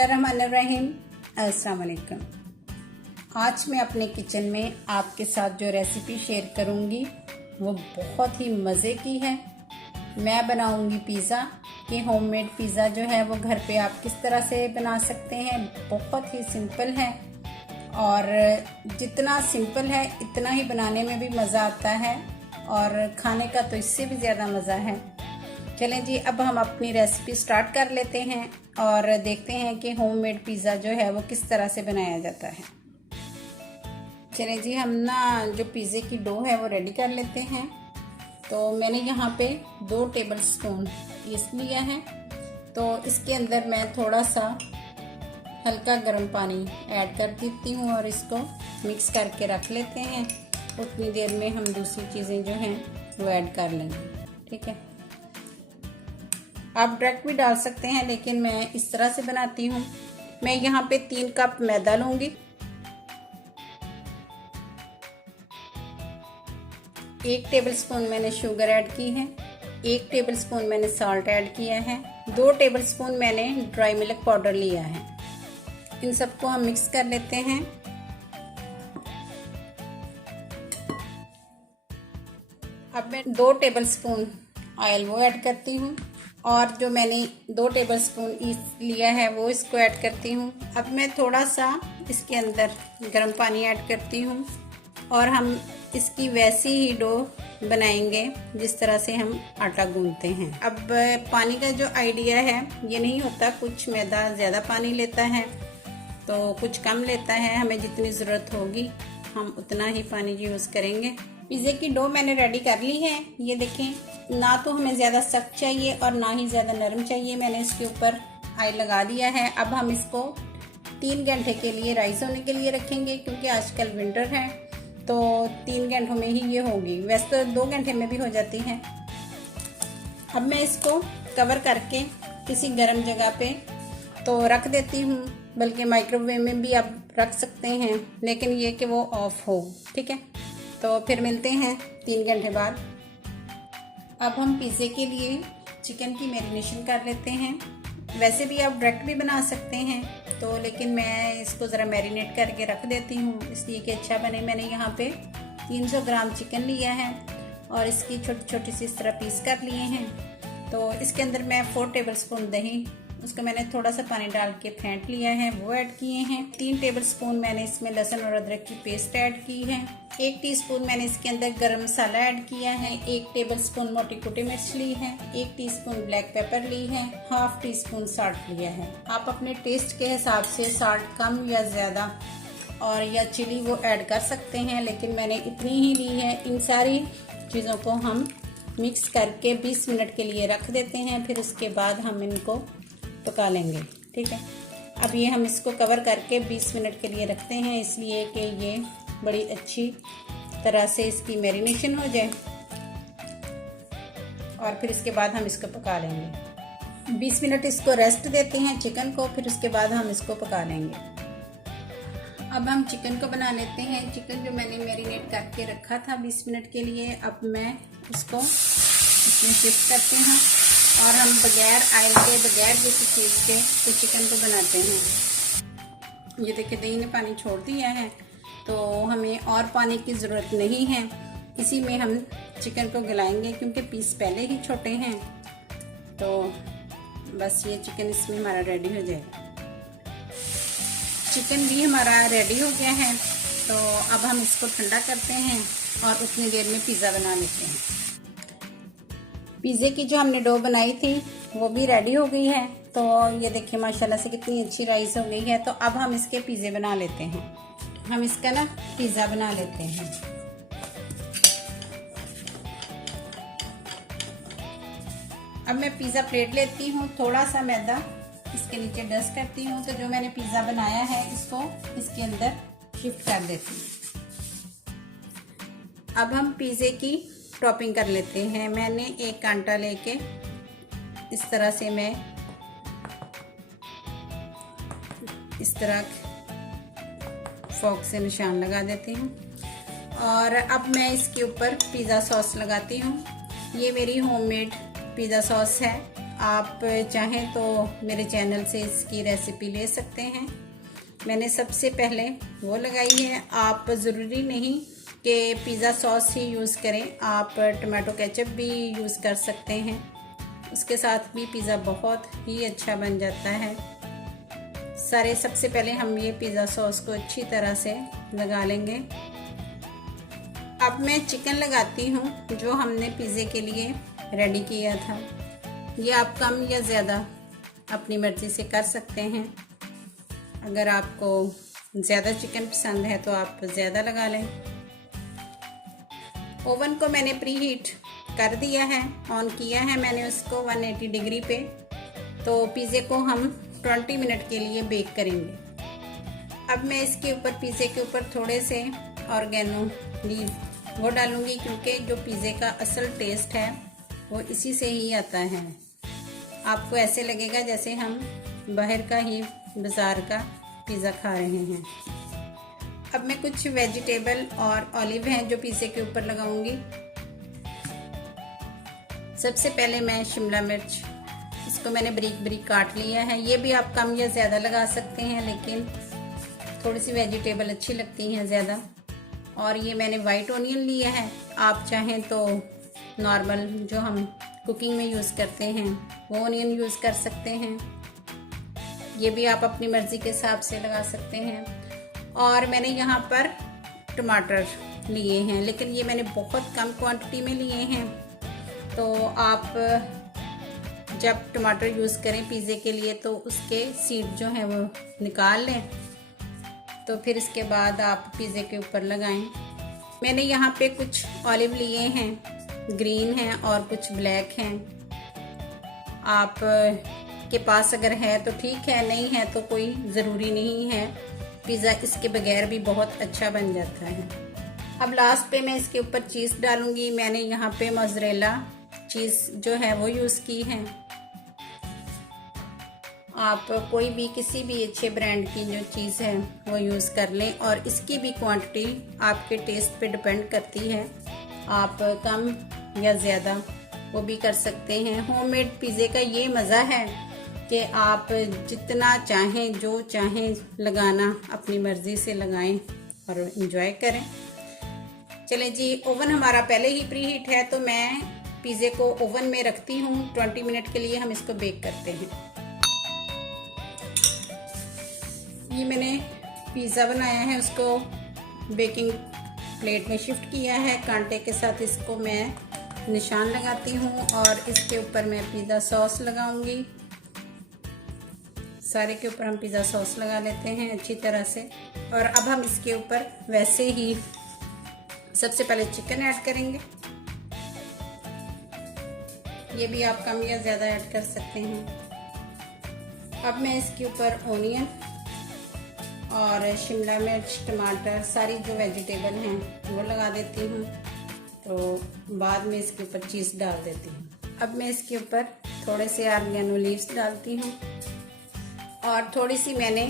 बिस्मिल्लाहिर्रहमानिर्रहीम। अस्सलाम वालेकुम। आज मैं अपने किचन में आपके साथ जो रेसिपी शेयर करूंगी वो बहुत ही मज़े की है। मैं बनाऊंगी पिज़्ज़ा। कि होममेड पिज़्ज़ा जो है वो घर पे आप किस तरह से बना सकते हैं। बहुत ही सिंपल है और जितना सिंपल है इतना ही बनाने में भी मज़ा आता है और खाने का तो इससे भी ज़्यादा मज़ा है। चलें जी, अब हम अपनी रेसिपी स्टार्ट कर लेते हैं और देखते हैं कि होममेड पिज़्ज़ा जो है वो किस तरह से बनाया जाता है। चलें जी, हम ना जो पिज़्ज़े की डो है वो रेडी कर लेते हैं। तो मैंने यहाँ पे 2 टेबल स्पून ईस्ट लिया है। तो इसके अंदर मैं थोड़ा सा हल्का गर्म पानी ऐड कर देती हूँ और इसको मिक्स करके रख लेते हैं। उतनी देर में हम दूसरी चीज़ें जो हैं वो ऐड कर लेंगे। ठीक है, आप डायरेक्ट भी डाल सकते हैं लेकिन मैं इस तरह से बनाती हूँ। मैं यहाँ पे 3 कप मैदा लूँगी, 1 टेबलस्पून मैंने शुगर ऐड की है, 1 टेबलस्पून मैंने सॉल्ट ऐड किया है, 2 टेबलस्पून मैंने ड्राई मिल्क पाउडर लिया है। इन सबको हम मिक्स कर लेते हैं। अब मैं 2 टेबलस्पून ऑयल वो ऐड करती हूँ और जो मैंने 2 टेबलस्पून ईस्ट लिया है वो इसको ऐड करती हूँ। अब मैं थोड़ा सा इसके अंदर गर्म पानी ऐड करती हूँ और हम इसकी वैसी ही डो बनाएंगे जिस तरह से हम आटा गूंथते हैं। अब पानी का जो आइडिया है ये नहीं होता, कुछ मैदा ज़्यादा पानी लेता है तो कुछ कम लेता है। हमें जितनी ज़रूरत होगी हम उतना ही पानी यूज़ करेंगे। पिज़्ज़े की डो मैंने रेडी कर ली है। ये देखें, ना तो हमें ज़्यादा सख्त चाहिए और ना ही ज़्यादा नरम चाहिए। मैंने इसके ऊपर ऑयल लगा दिया है। अब हम इसको 3 घंटे के लिए राइस होने के लिए रखेंगे क्योंकि आजकल विंटर है तो 3 घंटों में ही ये होगी। वैसे तो 2 घंटे में भी हो जाती है। अब मैं इसको कवर करके किसी गर्म जगह पे तो रख देती हूँ, बल्कि माइक्रोवेव में भी आप रख सकते हैं, लेकिन ये कि वो ऑफ हो। ठीक है, तो फिर मिलते हैं 3 घंटे बाद। अब हम पिज़्ज़े के लिए चिकन की मैरिनेशन कर लेते हैं। वैसे भी आप डायरेक्ट भी बना सकते हैं तो, लेकिन मैं इसको ज़रा मैरिनेट करके रख देती हूँ इसलिए कि अच्छा बने। मैंने यहाँ पे 300 ग्राम चिकन लिया है और इसकी छोटी छोटी सी इस तरह पीस कर लिए हैं। तो इसके अंदर मैं 4 टेबलस्पून दही, उसको मैंने थोड़ा सा पानी डाल के फेंट लिया है, वो ऐड किए हैं। 3 टेबलस्पून मैंने इसमें लहसुन और अदरक की पेस्ट ऐड की है। 1 टीस्पून मैंने इसके अंदर गरम मसाला ऐड किया है। 1 टेबलस्पून मोटी कुटी मिर्च ली है। 1 टीस्पून ब्लैक पेपर ली है। ½ टीस्पून सॉल्ट लिया है। आप अपने टेस्ट के हिसाब से सॉल्ट कम या ज़्यादा और या चिली वो ऐड कर सकते हैं, लेकिन मैंने इतनी ही ली है। इन सारी चीज़ों को हम मिक्स करके 20 मिनट के लिए रख देते हैं, फिर उसके बाद हम इनको पका लेंगे। ठीक है, अब ये हम इसको कवर करके 20 मिनट के लिए रखते हैं इसलिए कि ये बड़ी अच्छी तरह से इसकी मैरिनेशन हो जाए और फिर इसके बाद हम इसको पका लेंगे। 20 मिनट इसको रेस्ट देते हैं चिकन को, फिर उसके बाद हम इसको पका लेंगे। अब हम चिकन को बना लेते हैं। चिकन जो मैंने मैरिनेट करके रखा था 20 मिनट के लिए, अब मैं उसको इसमें शिफ्ट करती हूँ और हम बगैर ऑयल के, बगैर किसी चीज़ के तो चिकन को बनाते हैं। ये देखिए, दही ने पानी छोड़ दिया है तो हमें और पानी की ज़रूरत नहीं है। इसी में हम चिकन को गलाएंगे क्योंकि पीस पहले ही छोटे हैं। तो बस ये चिकन इसमें हमारा रेडी हो जाएगा। चिकन भी हमारा रेडी हो गया है तो अब हम इसको ठंडा करते हैं और उतनी देर में पिज़्ज़ा बना लेते हैं। पिज़्ज़े की जो हमने डो बनाई थी वो भी रेडी हो गई है। तो ये देखिए माशाल्लाह से कितनी अच्छी राइस हो गई है। तो अब हम इसके पिज़्ज़े बना लेते हैं। हम इसका ना पिज़्ज़ा बना लेते हैं। अब मैं पिज़्ज़ा प्लेट लेती हूँ, थोड़ा सा मैदा इसके नीचे डस्ट करती हूँ। तो जो मैंने पिज़्ज़ा बनाया है इसको इसके अंदर शिफ्ट कर देती हूँ। अब हम पिज़्ज़े की टॉपिंग कर लेते हैं। मैंने एक कांटा लेके इस तरह से मैं इस तरह फोक से निशान लगा देती हूँ और अब मैं इसके ऊपर पिज़्ज़ा सॉस लगाती हूँ। ये मेरी होममेड पिज़्ज़ा सॉस है। आप चाहें तो मेरे चैनल से इसकी रेसिपी ले सकते हैं। मैंने सबसे पहले वो लगाई है। आप ज़रूरी नहीं कि पिज़्ज़ा सॉस ही यूज़ करें, आप टमाटो केचप भी यूज़ कर सकते हैं। उसके साथ भी पिज़्ज़ा बहुत ही अच्छा बन जाता है। सबसे पहले हम ये पिज़्ज़ा सॉस को अच्छी तरह से लगा लेंगे। अब मैं चिकन लगाती हूँ जो हमने पिज़्ज़े के लिए रेडी किया था। ये आप कम या ज़्यादा अपनी मर्ज़ी से कर सकते हैं। अगर आपको ज़्यादा चिकन पसंद है तो आप ज़्यादा लगा लें। ओवन को मैंने प्री हीट कर दिया है, ऑन किया है मैंने उसको 180 डिग्री पे। तो पिज़्ज़े को हम 20 मिनट के लिए बेक करेंगे। अब मैं इसके ऊपर पिज़्ज़े के ऊपर थोड़े से ऑर्गेनो लीव वो डालूंगी, क्योंकि जो पिज़्ज़े का असल टेस्ट है वो इसी से ही आता है। आपको ऐसे लगेगा जैसे हम बाहर का ही बाज़ार का पिज़्ज़ा खा रहे हैं। अब मैं कुछ वेजिटेबल और ऑलिव हैं जो पिज़्ज़े के ऊपर लगाऊंगी। सबसे पहले मैं शिमला मिर्च, इसको मैंने बारीक बारीक काट लिया है। ये भी आप कम या ज़्यादा लगा सकते हैं, लेकिन थोड़ी सी वेजिटेबल अच्छी लगती हैं ज़्यादा। और ये मैंने वाइट ऑनियन लिया है। आप चाहें तो नॉर्मल जो हम कुकिंग में यूज़ करते हैं वो ऑनियन यूज़ कर सकते हैं। ये भी आप अपनी मर्ज़ी के हिसाब से लगा सकते हैं। और मैंने यहाँ पर टमाटर लिए हैं, लेकिन ये मैंने बहुत कम क्वांटिटी में लिए हैं। तो आप जब टमाटर यूज़ करें पिज़्ज़े के लिए तो उसके सीड जो हैं वो निकाल लें, तो फिर इसके बाद आप पिज़्ज़े के ऊपर लगाएं। मैंने यहाँ पे कुछ ऑलिव लिए हैं, ग्रीन हैं और कुछ ब्लैक हैं। आप के पास अगर है तो ठीक है, नहीं है तो कोई ज़रूरी नहीं है। पिज़्ज़ा इसके बगैर भी बहुत अच्छा बन जाता है। अब लास्ट पे मैं इसके ऊपर चीज़ डालूंगी। मैंने यहाँ पे मोज़रेला चीज़ जो है वो यूज़ की है। आप कोई भी किसी भी अच्छे ब्रांड की जो चीज़ है वो यूज़ कर लें, और इसकी भी क्वांटिटी आपके टेस्ट पे डिपेंड करती है। आप कम या ज़्यादा वो भी कर सकते हैं। होममेड पिज़्ज़े का ये मज़ा है कि आप जितना चाहें जो चाहें लगाना अपनी मर्ज़ी से लगाएं और इन्जॉय करें। चलें जी, ओवन हमारा पहले ही प्री हीट है, तो मैं पिज़्ज़े को ओवन में रखती हूँ। 20 मिनट के लिए हम इसको बेक करते हैं। ये मैंने पिज़्ज़ा बनाया है, उसको बेकिंग प्लेट में शिफ्ट किया है। कांटे के साथ इसको मैं निशान लगाती हूँ और इसके ऊपर मैं पिज़्ज़ा सॉस लगाऊंगी। सारे के ऊपर हम पिज़्ज़ा सॉस लगा लेते हैं अच्छी तरह से। और अब हम इसके ऊपर वैसे ही सबसे पहले चिकन ऐड करेंगे। ये भी आप कम या ज़्यादा ऐड कर सकते हैं। अब मैं इसके ऊपर ऑनियन और शिमला मिर्च, टमाटर, सारी जो वेजिटेबल हैं वो लगा देती हूँ। तो बाद में इसके ऊपर चीज़ डाल देती हूँ। अब मैं इसके ऊपर थोड़े से ऑर्गेनो लीव्स डालती हूँ और थोड़ी सी मैंने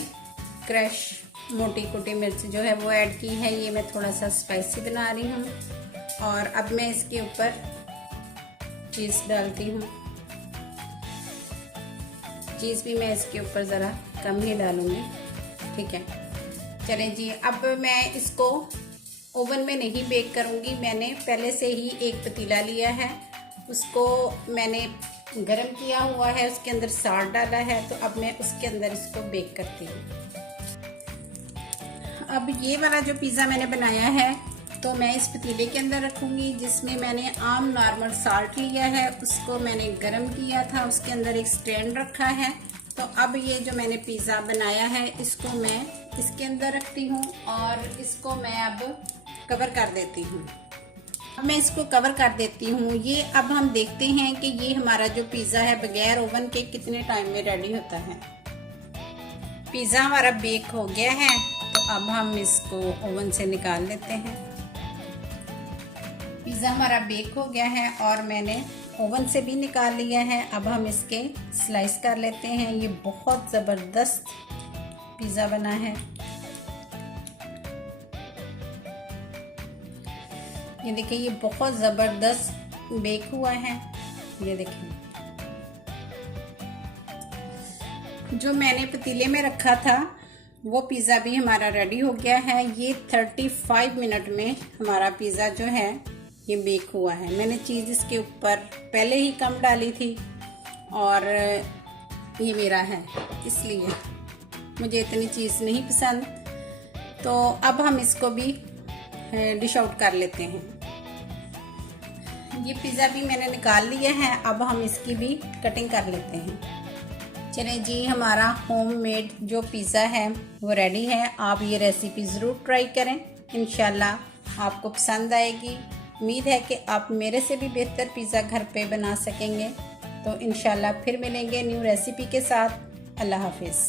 क्रश मोटी कुटी मिर्च जो है वो ऐड की है। ये मैं थोड़ा सा स्पाइसी बना रही हूँ। और अब मैं इसके ऊपर चीज़ डालती हूँ। चीज़ भी मैं इसके ऊपर ज़रा कम ही डालूँगी, ठीक है। चलें जी, अब मैं इसको ओवन में नहीं बेक करूँगी। मैंने पहले से ही एक पतीला लिया है, उसको मैंने गरम किया हुआ है, उसके अंदर साल्ट डाला है। तो अब मैं उसके अंदर इसको बेक करती हूँ। अब ये वाला जो पिज़्ज़ा मैंने बनाया है तो मैं इस पतीले के अंदर रखूँगी, जिसमें मैंने आम नॉर्मल साल्ट लिया है, उसको मैंने गरम किया था, उसके अंदर एक स्टैंड रखा है। तो अब ये जो मैंने पिज़्ज़ा बनाया है इसको मैं इसके अंदर रखती हूँ और इसको मैं अब कवर कर देती हूँ। अब मैं इसको कवर कर देती हूँ। ये अब हम देखते हैं कि ये हमारा जो पिज़्ज़ा है बगैर ओवन के कितने टाइम में रेडी होता है। पिज़्ज़ा हमारा बेक हो गया है, तो अब हम इसको ओवन से निकाल लेते हैं। पिज़्ज़ा हमारा बेक हो गया है और मैंने ओवन से भी निकाल लिया है। अब हम इसके स्लाइस कर लेते हैं। ये बहुत ज़बरदस्त पिज़्ज़ा बना है। ये देखिए, ये बहुत ज़बरदस्त बेक हुआ है। ये देखिए, जो मैंने पतीले में रखा था वो पिज़्ज़ा भी हमारा रेडी हो गया है। ये 35 मिनट में हमारा पिज़्ज़ा जो है ये बेक हुआ है। मैंने चीज़ इसके ऊपर पहले ही कम डाली थी और ये मेरा है, इसलिए मुझे इतनी चीज़ नहीं पसंद। तो अब हम इसको भी डिश आउट कर लेते हैं। ये पिज़्ज़ा भी मैंने निकाल लिया है, अब हम इसकी भी कटिंग कर लेते हैं। चलें जी, हमारा होममेड जो पिज़्ज़ा है वो रेडी है। आप ये रेसिपी ज़रूर ट्राई करें, इंशाल्लाह आपको पसंद आएगी। उम्मीद है कि आप मेरे से भी बेहतर पिज़्ज़ा घर पे बना सकेंगे। तो इंशाल्लाह फिर मिलेंगे न्यू रेसिपी के साथ। अल्लाह हाफिज़।